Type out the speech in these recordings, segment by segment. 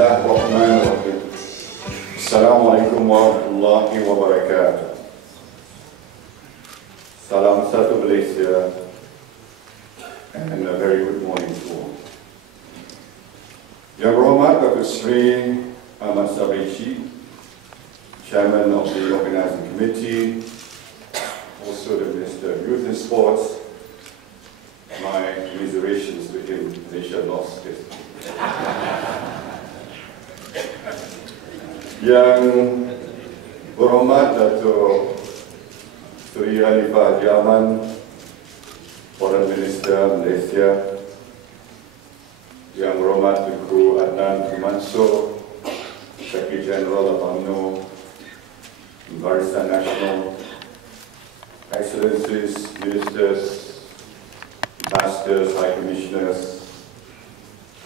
Bismillahirrahmanirrahim. Assalamualaikum warahmatullahi wabarakatuh. Salam satu Malaysia and a very good morning to all. Yang Berhormat Dr. Sri Ahmad Sabrici, Chairman of the Organizing Committee, also the Minister of Youth and Sports, my commiserations with him, Malaysia lost it. Yang Berhormat Dato' Sri Khalifah Jaman, Foreign Minister Malaysia, Yang Berhormat Tunku Adnan Mansur, Secretary General of UMNO, Barisan Nasional, Excellencies, Ministers, Ambassadors, High Commissioners,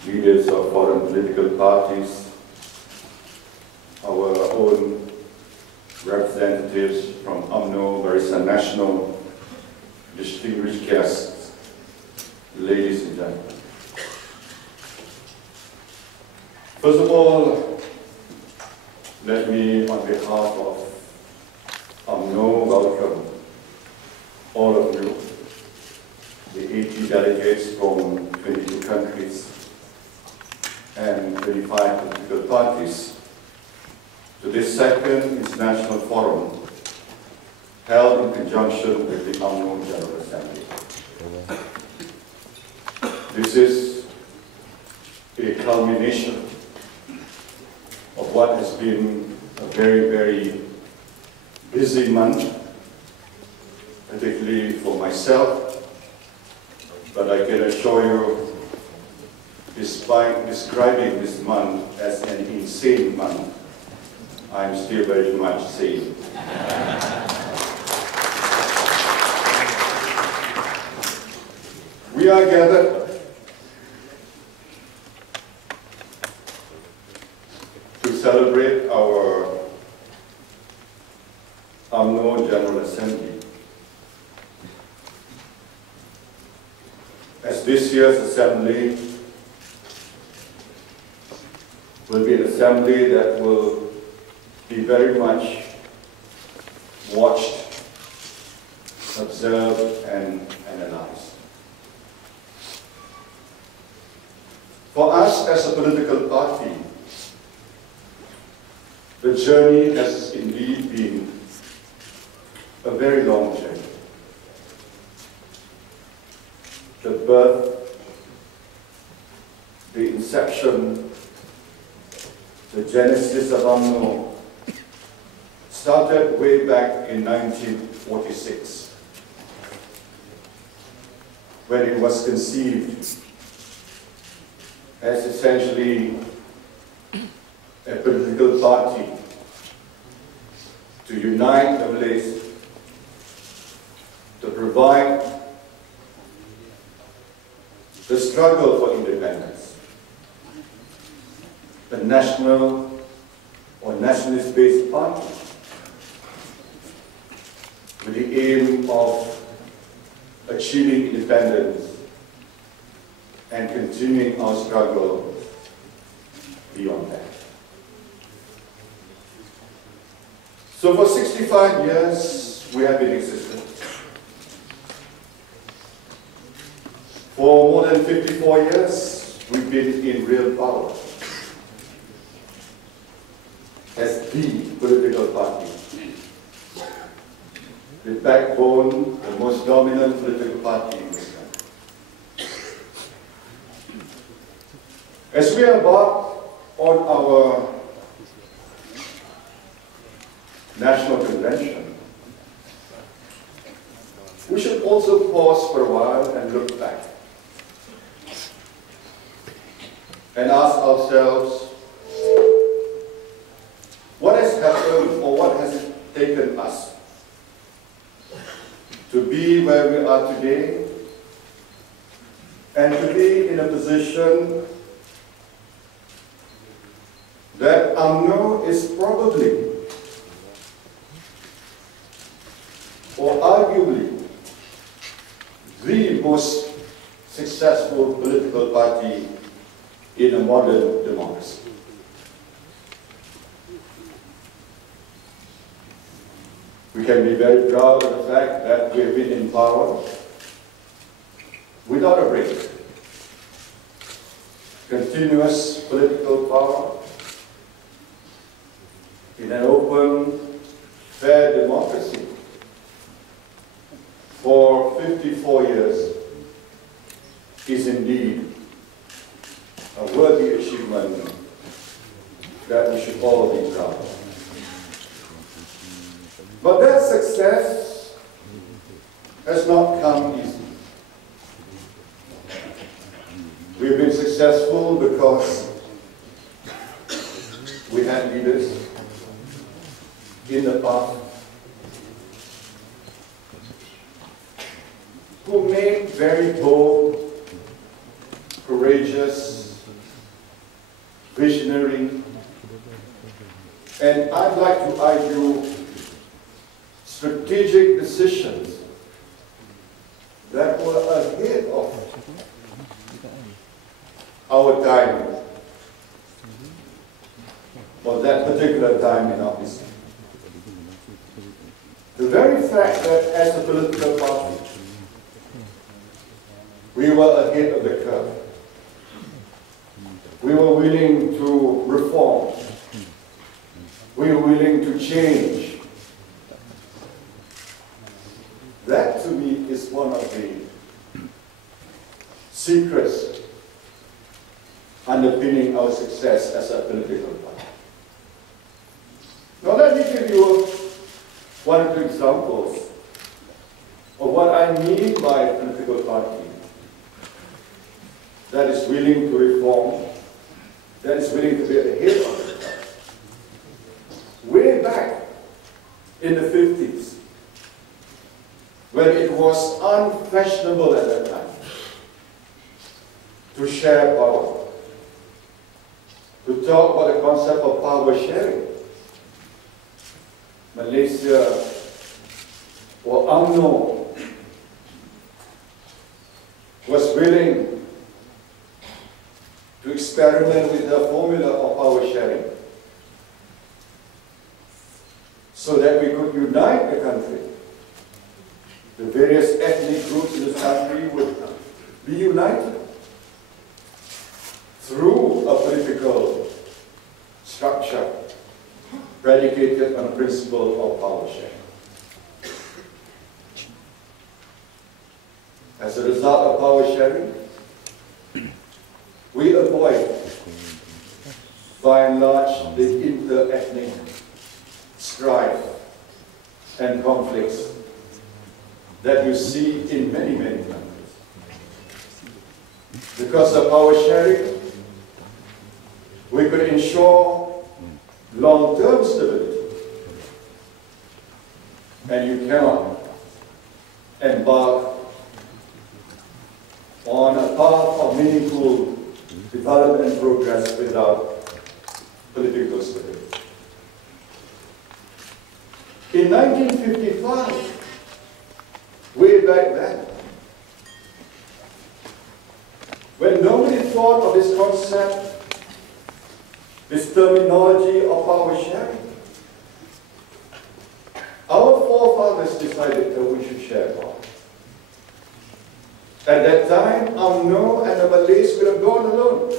leaders of foreign political parties, our own representatives from UMNO, Barisan Nasional, distinguished guests, ladies and gentlemen. First of all, let me, on behalf of UMNO, welcome all of you, the 80 delegates from 22 countries and 25 political parties, to this second international forum held in conjunction with the UMNO General Assembly. This is a culmination of what has been a very, very busy month, particularly for myself, but I can assure you, despite describing this month as an insane month, I'm still very much sane. We are gathered to celebrate our UMNO General Assembly. As this year's assembly will be an assembly that will be very much watched, observed, and analyzed. For us as a political party, the journey has indeed been a very long journey. The birth, the inception, the genesis of UMNO started way back in 1946, when it was conceived as essentially a political party to unite the Malays, to provide the struggle for independence, a national or nationalist-based party, with the aim of achieving independence and continuing our struggle beyond that. So for 65 years, we have been existent. For more than 54 years, we've been in real power as the political party, the backbone, the most dominant political party in this country. As we embark on our national convention, we should also pause for a while and look back and ask ourselves, what has happened or what has it taken us to be where we are today and to be in a position that UMNO is probably or arguably the most successful political party in a modern democracy. can be very proud of the fact that we've been in power without a break. Continuous political power in an open, fair democracy for 54 years is indeed a worthy achievement that we should all be proud of. But that success has not come easy. We've been successful because we had leaders in the past who made very bold, courageous, visionary, and I'd like to argue strategic decisions that were ahead of our time, or that particular time in our history. The very fact that as a political party, we were ahead of the curve. We were willing to reform. We were willing to change. That to me is one of the secrets underpinning our success as a political party. Now let me give you one or two examples of what I mean by a political party that is willing to reform, that is willing to be ahead of the curve. Way back in the 50s, when it was unfashionable at that time to share power, to talk about the concept of power sharing. Malaysia or UMNO was willing to experiment with the formula of power sharing so that we could unite the country. The various ethnic groups in this country would be united through a political structure predicated on the principle of power sharing. As a result of power sharing, we avoid, by and large, the inter-ethnic strife and conflicts that you see in many, many countries. Because of power sharing, we could ensure long-term stability. And you cannot embark on a path of meaningful development and progress without political stability. In 1955, way back then, when nobody thought of this concept, this terminology of power sharing, our forefathers decided that we should share power. At that time, UMNO and the Malays could have gone alone.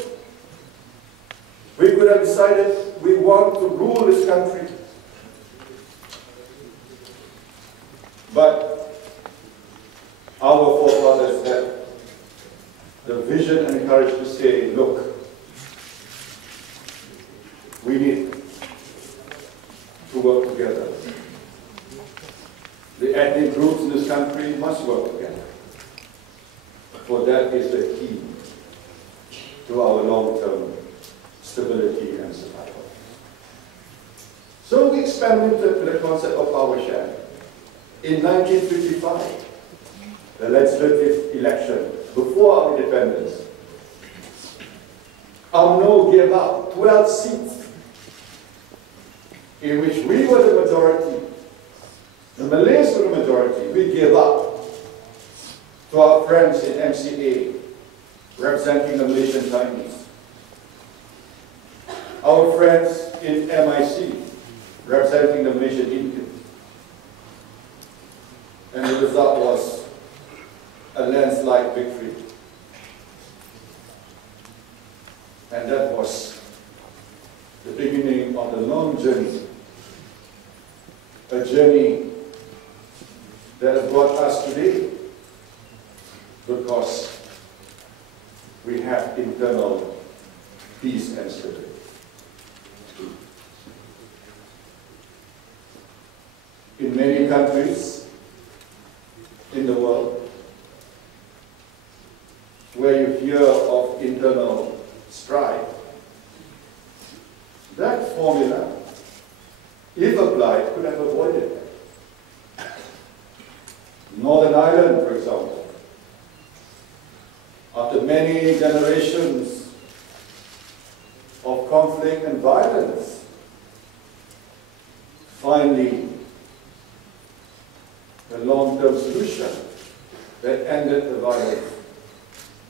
We could have decided we want to rule this country. But our forefathers had the vision and courage to say, look, we need to work together. The ethnic groups in this country must work together. For that is the key to our long-term stability and survival. So we experimented with the concept of power sharing. In 1955, the legislative election before our independence, UMNO gave up 12 seats in which we were the majority. The Malays were the majority. We gave up to our friends in MCA, representing the Malaysian Chinese. Our friends in MIC, representing the Malaysian Indians. the result was a landslide victory. And that was the beginning of the long journey, a journey that has brought us today, because we have internal peace and stability. In many countries in the world, where you hear of internal strife, that formula, if applied, could have avoided that. Northern Ireland, for example, after many generations of conflict and violence, finally the long-term solution that ended the violence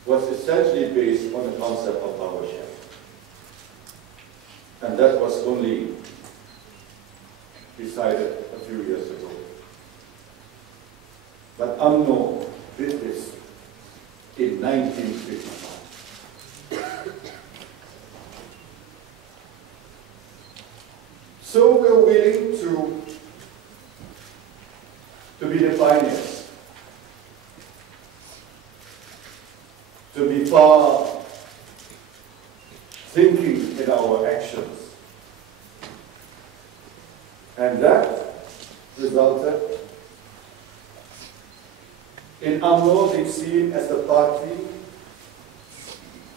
was essentially based on the concept of power sharing. And that was only decided a few years ago. But UMNO did this in 1955. So we're willing to be the pioneers, to be far thinking in our actions. And that resulted in UMNO being seen as the party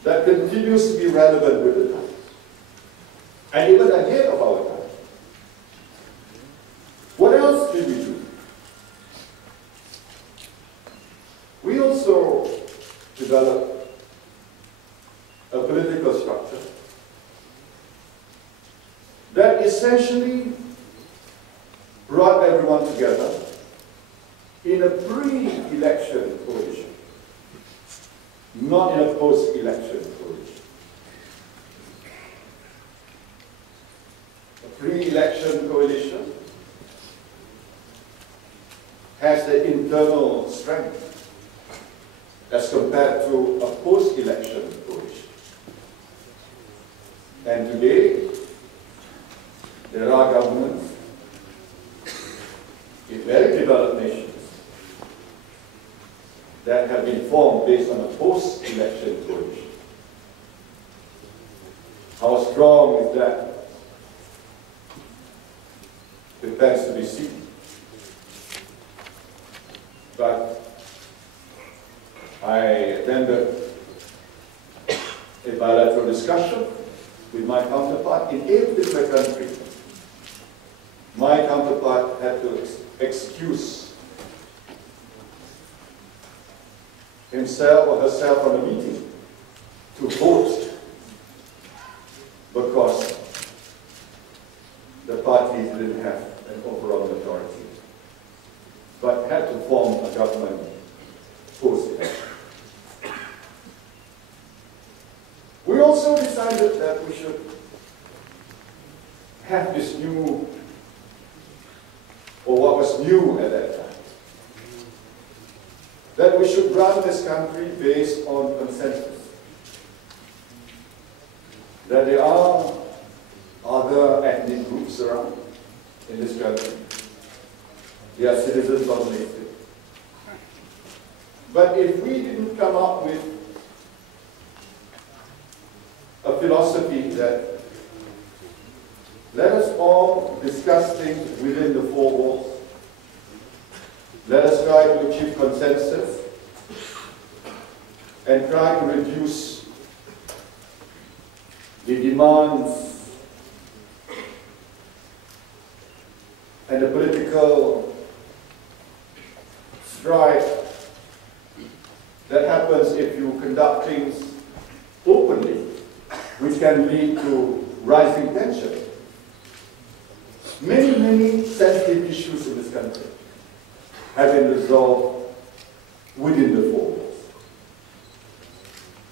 that continues to be relevant with the times, and even ahead of our time. What else did we do? We also developed a political structure that essentially brought everyone together in a pre-election coalition, not in a post-election coalition. A pre-election coalition has the internal strength as compared to a post-election coalition. And today, there are governments in very developed nations that have been formed based on a post-election coalition. How strong is that? Depends to be seen. But I attended a bilateral discussion with my counterpart in a particular country. My counterpart had to excuse himself or herself from a meeting to vote because the party didn't have an overall majority, but had to form a government post-election. We also decided that we should have this new, or what was new at that time, that we should run this country based on consensus. That there are other ethnic groups around in this country. They are citizens of the nation. But if we didn't come up with a philosophy that let us all discuss things within the four walls, let us try to achieve consensus and try to reduce the demands and the political strife that happens if you conduct things openly, which can lead to rising tension. Many, many sensitive issues in this country have been resolved within the four walls.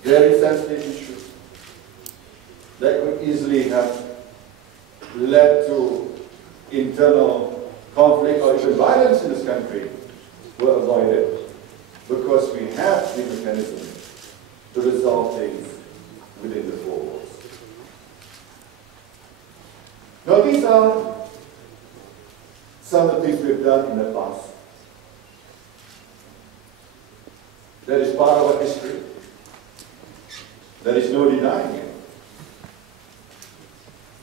Very sensitive issues that could easily have led to internal conflict or even violence in this country were avoided because we have the mechanism to resolve things within the four walls. Now these are some of the things we've done in the past. That is part of our history. There is no denying it.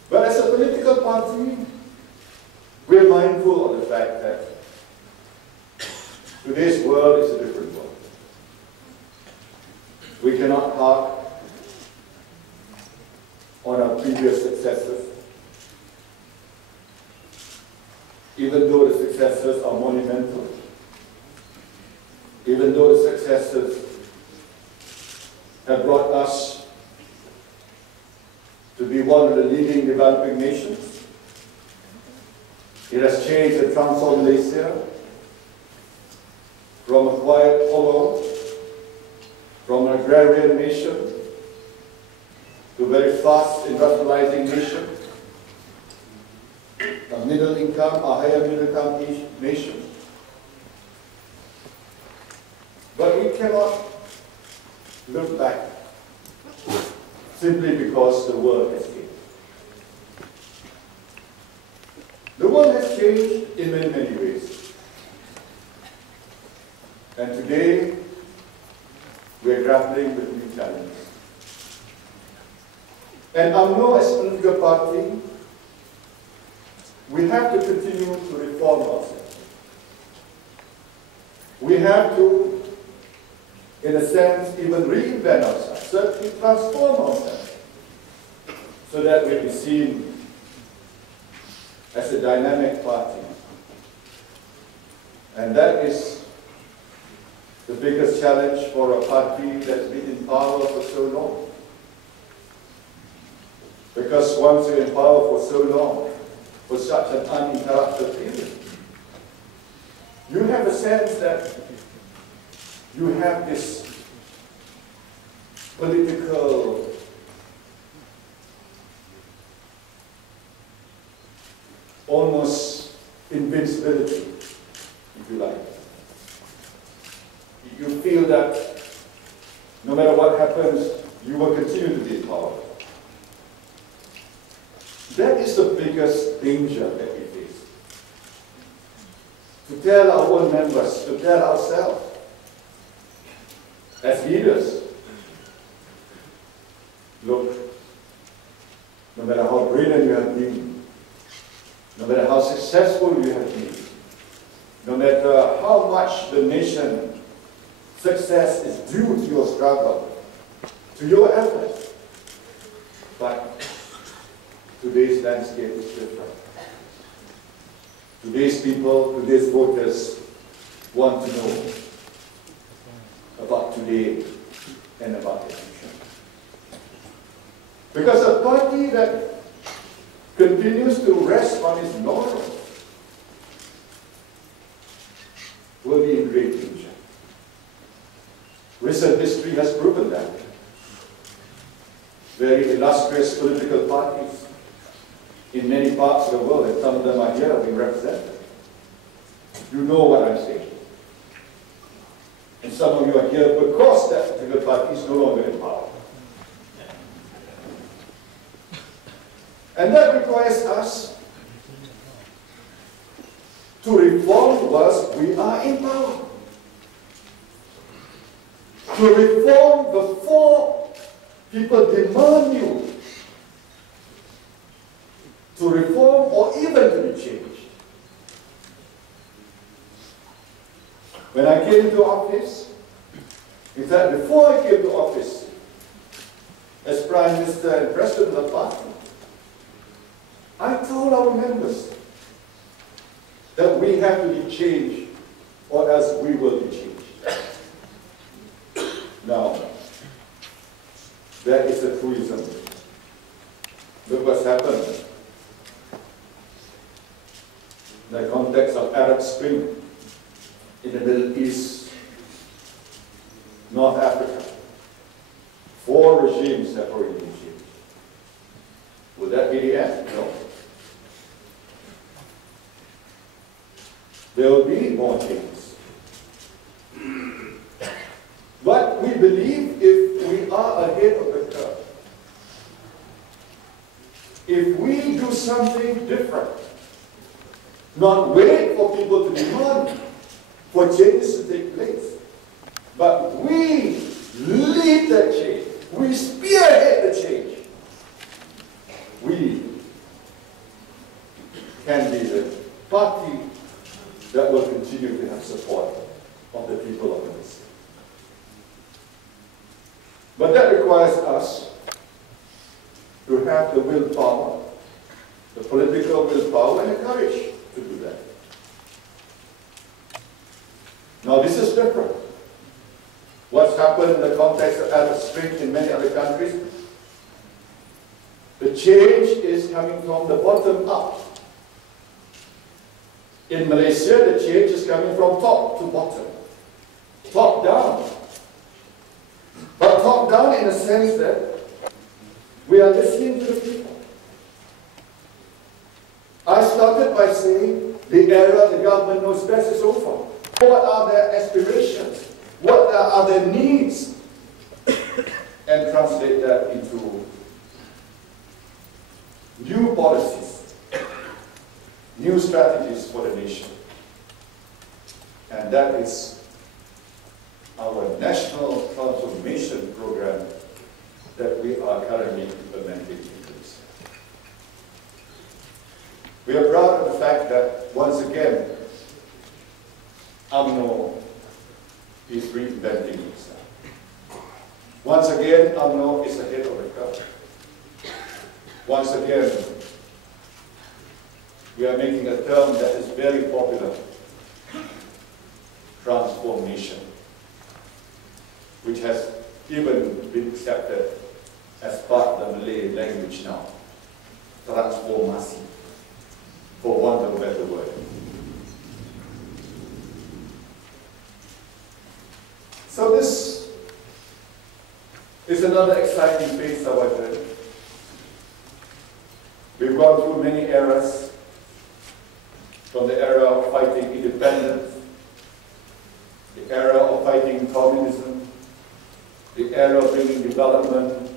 But as a political party, we're mindful of the fact that today's world is a different world. We cannot hark on our previous successes, even though the successes are monumental, even though the successes have brought us to be one of the leading developing nations. It has changed and transformed Malaysia from a quiet hollow, from an agrarian nation, to a very fast industrializing nation, a middle income, a higher middle income nation. But we cannot look back simply because the world has changed. The world has changed in many, many ways. And today, we are grappling with new challenges. And UMNO as a political party, we have to continue to reform ourselves. We have to, in a sense, even reinvent ourselves, certainly transform ourselves, so that we be seen as a dynamic party. And that is the biggest challenge for a party that's been in power for so long. Because once you're in power for so long, for such an uninterrupted period, you have a sense that you have this political almost invincibility, if you like. You feel that no matter what happens, you will continue to be in power. That is the biggest danger that we face. To tell our own members, to tell ourselves, as leaders, look, no matter how brilliant you have been, no matter how successful you have been, no matter how much the nation's success is due to your struggle, to your efforts, but today's landscape is different. Today's people, today's voters want to know about today and about the future. Because a party that continues to rest on its laurels will be in great danger. Recent history has proven that. Very illustrious political parties in many parts of the world, and some of them are here being represented. You know what I'm saying. And some of you are here because that particular party is no longer in power. And that requires us to reform whilst we are in power. To reform before people demand you to reform or even to be changed. When I came into office, in fact, before I came to office, as Prime Minister and President of the party, I told our members that we have to be changed or else we will be changed. Now, that is a truism. Look what's happened in the context of Arab Spring in the Middle East, North Africa. 4 regimes have already been changed. Will that be the end? No. There will be more changes. we believe if we are ahead of the curve, if we do something different, not wait for people to demand for changes to take place, but we lead the change, we spearhead the change, we can be the party that will continue to have support of the people of Malaysia. But that requires us to have the willpower, the political willpower and the courage to do that. Now this is different. What's happened in the context of Arab Spring in many other countries, the change is coming from the bottom up. In Malaysia, the change is coming from top to bottom, top down. But top down in the sense that we are listening to the people. I started by saying the era the government knows best is over. What are their aspirations? What are their needs? And translate that into new policies, new strategies for the nation. And that is our national transformation program that we are currently implementing in Greece. We are proud of the fact that once again, UMNO is reinventing itself. Once again, UMNO is ahead of the curve. Once again, we are making a term that is very popular, transformation, which has even been accepted as part of the Malay language now. Transformasi, for want of a better word. So this is another exciting phase of our journey. We've gone through many eras, from the era of fighting independence, the era of fighting communism, the era of bringing development,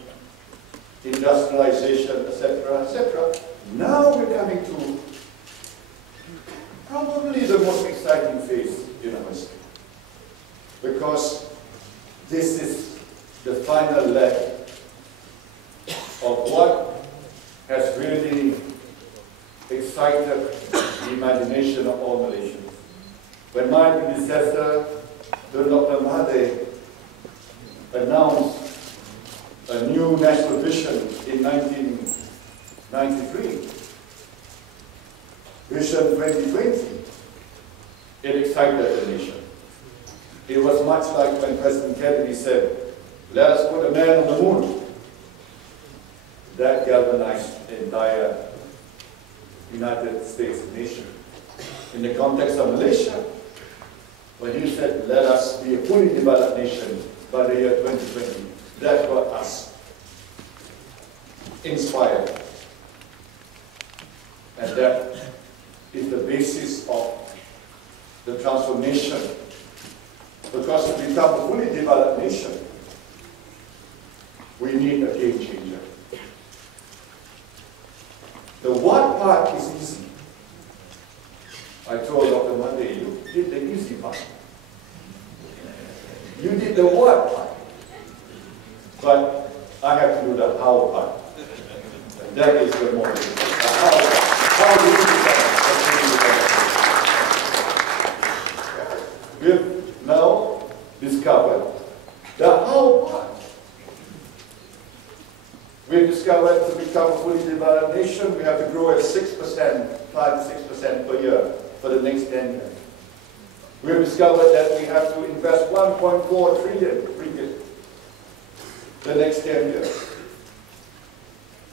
industrialization, etc., etc. Now we're coming to probably the most exciting phase in our history, because this is the final leg of what has really excited the imagination of all Malaysians. When my predecessor, Dr. Mahathir, announced a new national vision in 1993, Vision 2020, it excited the nation. It was much like when President Kennedy said, "Let us put a man on the moon." That galvanized the entire United States nation. In the context of Malaysia, when he said, "Let us be a fully developed nation by the year 2020, that got us inspired. And that is the basis of the transformation. Because to become a fully developed nation, we need a game changer. The what part is easy. I told Dr. Monday, you did the easy part. You did the what part. But I have to do the how part. And that is the more difficult. The how part. How do you do that? We've now discovered the how part. We've discovered to become a fully developed nation, we have to grow at 6%, 5 to 6% per year for the next 10 years. We've discovered that we have to invest 1.4 trillion ringgit the next 10 years.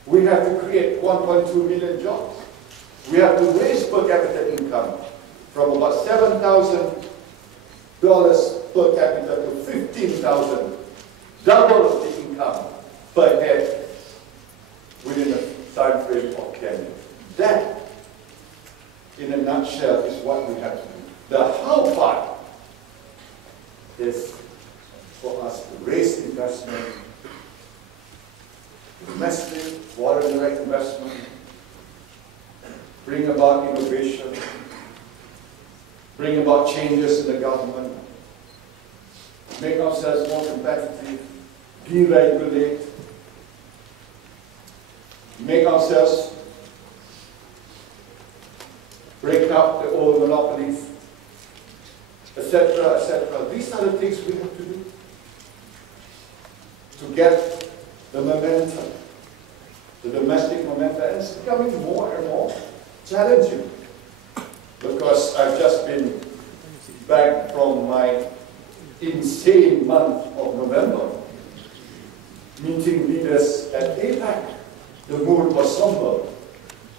We have to create 1.2 million jobs. We have to raise per capita income from about $7,000 per capita to $15,000, double the income per head within a time frame of 10 years. That, in a nutshell, is what we have to do. The how part is for us to raise investment, domestic, foreign direct investment, bring about innovation, bring about changes in the government, make ourselves more competitive, deregulate, make ourselves break up the old monopolies, etc., etc. These are the things we have to do to get the momentum, the domestic momentum, and it's becoming more and more challenging because I've just been back from my insane month of November, meeting leaders at APAC. The mood was somber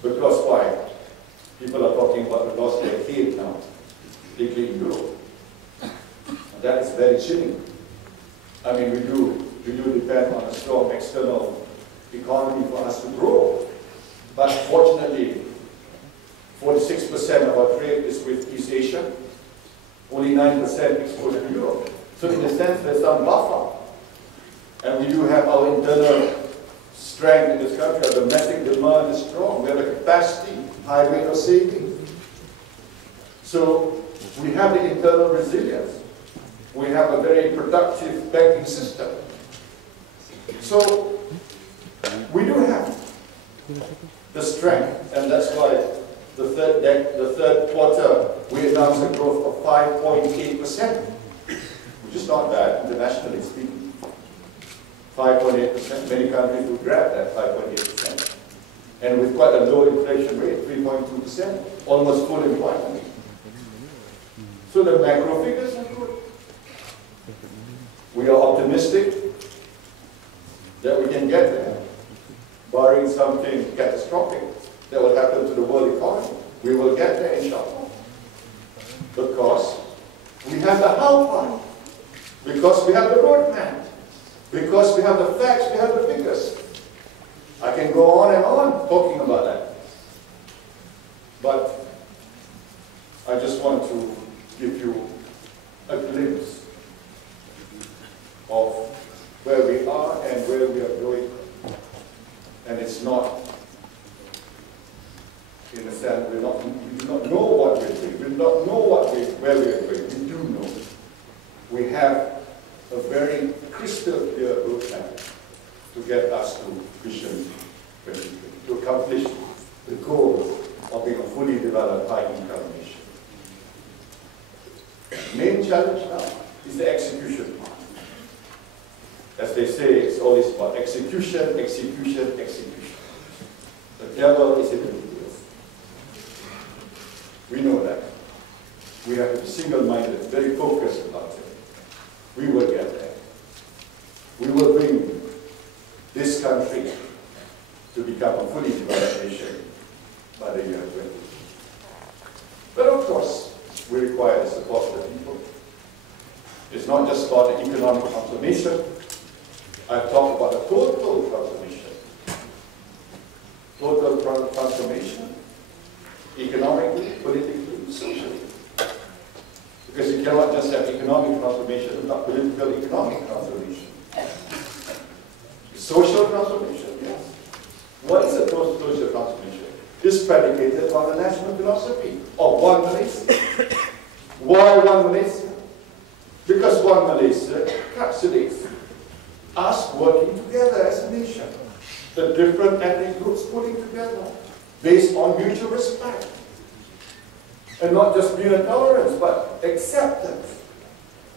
because why? People are talking about the lost decade now, particularly in Europe. And that is very chilling. I mean, we do depend on a strong external economy for us to grow. But fortunately, 46% of our trade is with East Asia, only 9% exposed to Europe. So in a sense, there's some buffer. And we do have our internal strength in this country. Our domestic demand is strong. We have a capacity, high rate of saving. So we have the internal resilience. We have a very productive banking system. So we do have the strength, and that's why the third quarter we announced a growth of 5.8%, which is not bad internationally speaking. 5.8%. Many countries would grab that 5.8%, and with quite a low inflation rate, 3.2%, almost full employment. So the macro figures are good. We are optimistic that we can get there, barring something catastrophic that will happen to the world economy. We will get there, inshallah, because we have the how part, because we have the roadmap, because we have the facts, we have the figures. I can go on and on talking about that, but I just want to give you a glimpse of where we are and where we are going. And it's not, in a sense, we do not know what we're doing. We do not know where we are going. We do know. We have a very crystal clear roadmap to get us to Vision 2020, to accomplish the goal of being a fully developed high-income nation. The main challenge now is the execution part. As they say, it's always about execution, execution, execution. The devil is in the details. We know that. We have to be single-minded, very focused about it. We will get there. We will bring this country to become a fully developed nation by the year 2020. But of course, we require the support of the people. It's not just about the economic transformation. I've talked about the total transformation. Total transformation, economically, politically, socially. Because you cannot just have economic transformation without political economic transformation. Social transformation, yes. What is a social transformation? It's predicated on the national philosophy of one Malaysia. Why one Malaysia? Because one Malaysia encapsulates us working together as a nation. The different ethnic groups pulling together based on mutual respect. And not just mere tolerance, but acceptance.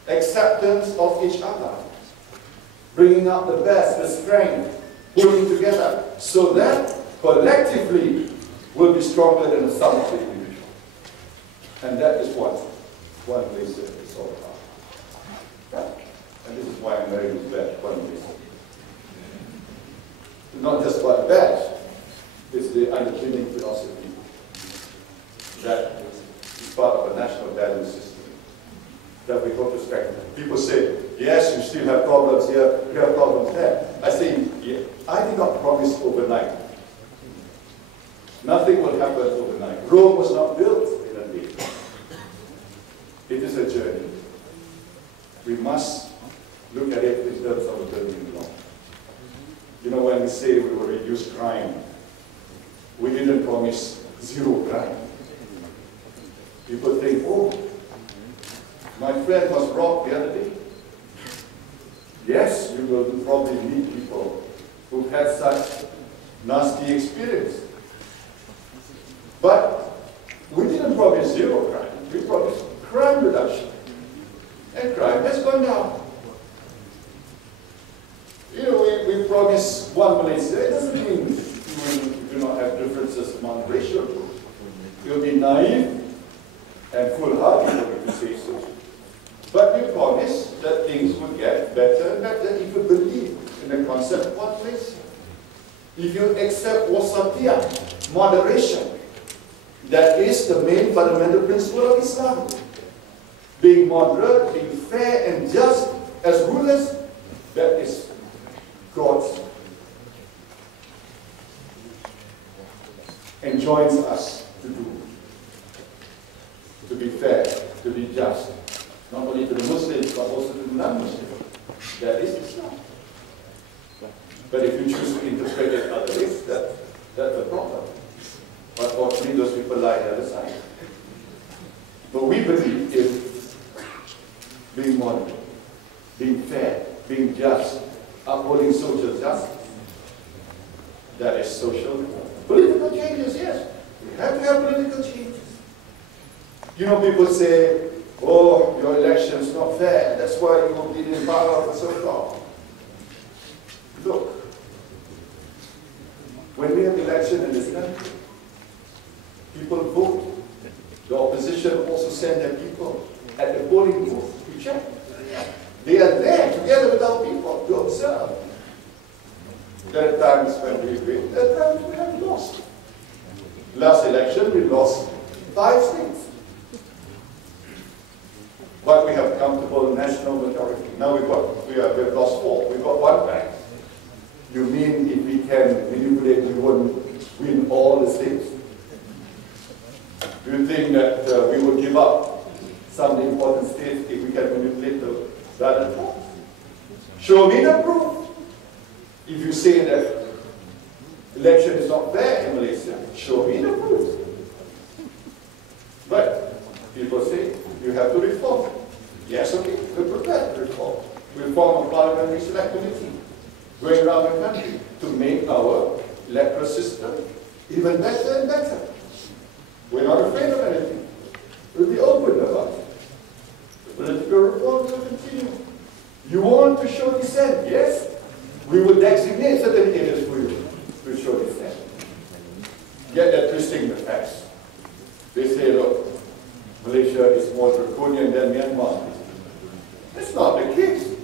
Acceptance of each other. Bringing out the best, the strength, pulling together, so that collectively will be stronger than the sum of the individual. And that is what one place is all about. Right? And this is why I'm wearing this badge, one place. It's not just about the badge, it's the underpinning philosophy that is part of a national value system that we hope to strengthen. People say, yes, you still have problems here, you have problems there. I say, yeah, I did not promise overnight. Nothing will happen overnight. Rome was not built in a day. It is a journey. We must look at it in terms of the building law. You know, when we say we will reduce crime, we didn't promise zero crime. People think, oh, my friend was robbed the other day. Yes, you will probably meet people who've had such nasty experience. But we didn't promise zero crime. We promised crime reduction. And crime has gone down. You know, we promise one Malaysia. It doesn't mean we do not have differences among racial groups. It will be naive and foolhardy for me to say so. But we promise that things will get better and better if you believe in the concept of one Malaysia. If you accept wasatiyah, moderation, that is the main fundamental principle of Islam. Being moderate, being fair and just as rulers, that is God's enjoins us to do. To be fair, to be just. Not only to the Muslims, but also to the non-Muslims. That is Islam. But if you choose to interpret it other ways, that's a problem. But fortunately, those people lie on the other side. But we believe in being moderate, being fair, being just, upholding social justice. That is social. Political changes, yes. We have to have political changes. You know, people say, oh, your election is not fair. That's why you will be in power for so long. Look, when we have election in this country, people vote. The opposition also send their people at the polling booth to check. They are there together with our people to observe. There are times when we win, there are times we have lost. Last election, we lost 5 states. But we have comfortable national majority. Now we have lost 4. We've got 1 back. You mean if we can manipulate, we won't win all the states? Do you think that we will give up some of the important states if we can manipulate the ballot form? Show me the proof. If you say that election is not fair in Malaysia, show me the proof. But people say you have to reform. Yes, okay, we're prepared to reform. We'll form a parliamentary select committee going around the country to make our electoral system even better and better. We're not afraid of anything. We'll be open about it. The political reforms will continue. You want to show dissent? Yes. We will designate certain areas for you to show dissent. Yet they're twisting the facts. They say, look, Malaysia is more draconian than Myanmar. That's not the case.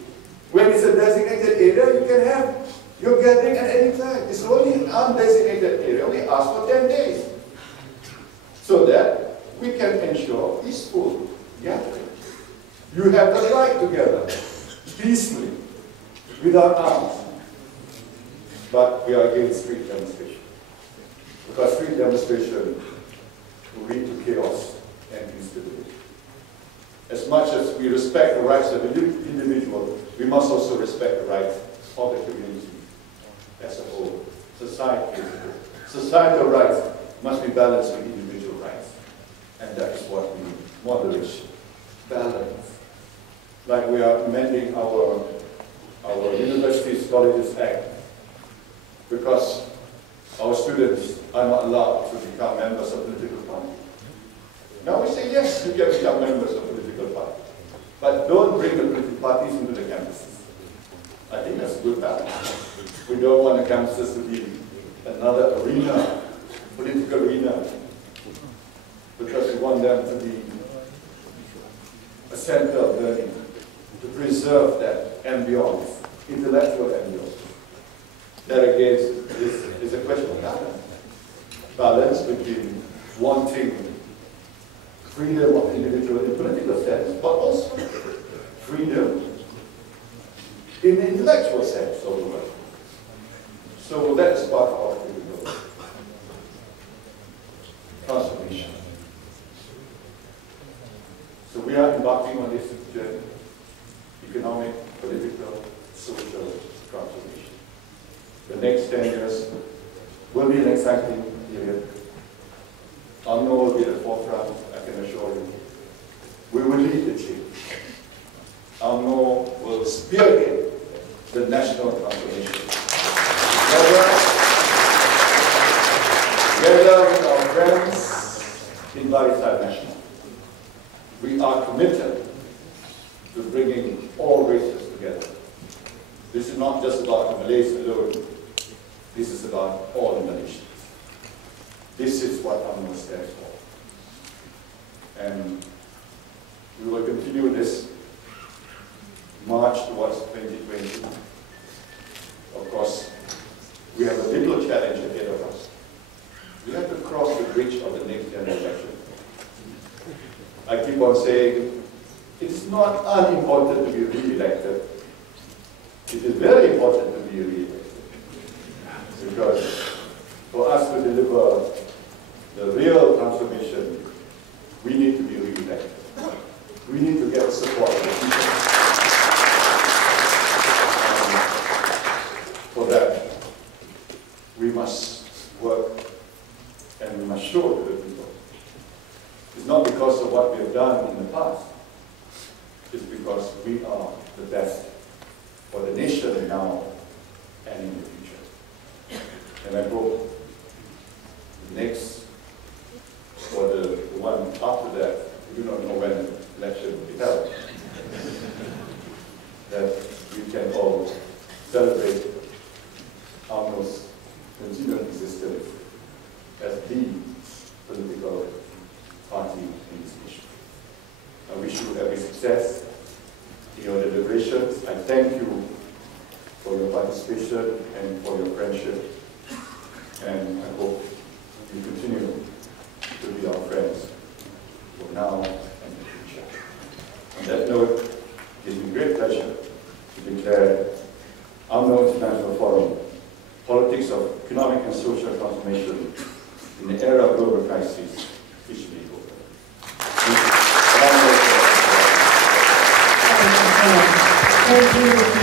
When it's a designated area, you can have your gathering at any time. It's only an undesignated area. We ask for 10 days. So that we can ensure peaceful gathering. You have the right to gather peacefully, without arms. But we are against street demonstration. Because street demonstration will lead to chaos and instability. As much as we respect the rights of the individual, we must also respect the rights of the community as a whole. Society as a whole. Societal rights must be balanced with individual rights. And that is what we need. Moderation. Balance. Like we are amending our Universities Colleges Act because our students are not allowed to become members of political parties. Now we say, yes, you can become members of political parties, but don't bring the political parties into the campuses. I think that's a good balance. We don't want the campuses to be another arena, political arena, because we want them to be a center of learning, to preserve that ambience, intellectual ambience. That again is a question of balance. Balance between wanting freedom of individual in political sense, but also freedom in the intellectual sense of the word. So that is part of our political transformation. So we are embarking on this journey, economic, political, social transformation. The next 10 years will be an exciting period. UMNO will be at the forefront, I can assure you. We will lead the change. UMNO will spearhead the national transformation. Together with our friends in Barisan National, we are committed to bringing all races together. This is not just about the Malays alone. This is about all Malaysians. This is what UMNO stands for. And we will continue this march towards 2020. Of course, we have a little challenge ahead of us. We have to cross the bridge of the next general election. I keep on saying, it's not unimportant to be re-elected. It is very important to be re-elected. Because for us to deliver the real transformation, we need to be re-elected. We need to get the support of the people. For that, we must work and we must show to the people. It's not because of what we have done in the past. It's because we are the best for the nation now and in the future. And I hope the next, or the one after that, we do not know when the election will be held, that we can all celebrate UMNO's continued existence as the political party in this nation. I wish you every success in your deliberations. I thank you for your participation and for your friendship. And I hope you continue to be our friends for now and in the future. On that note, it gives me great pleasure to declare UMNO International Forum, Politics of Economic and Social Transformation in the Era of Global Crisis, officially open. Thank you.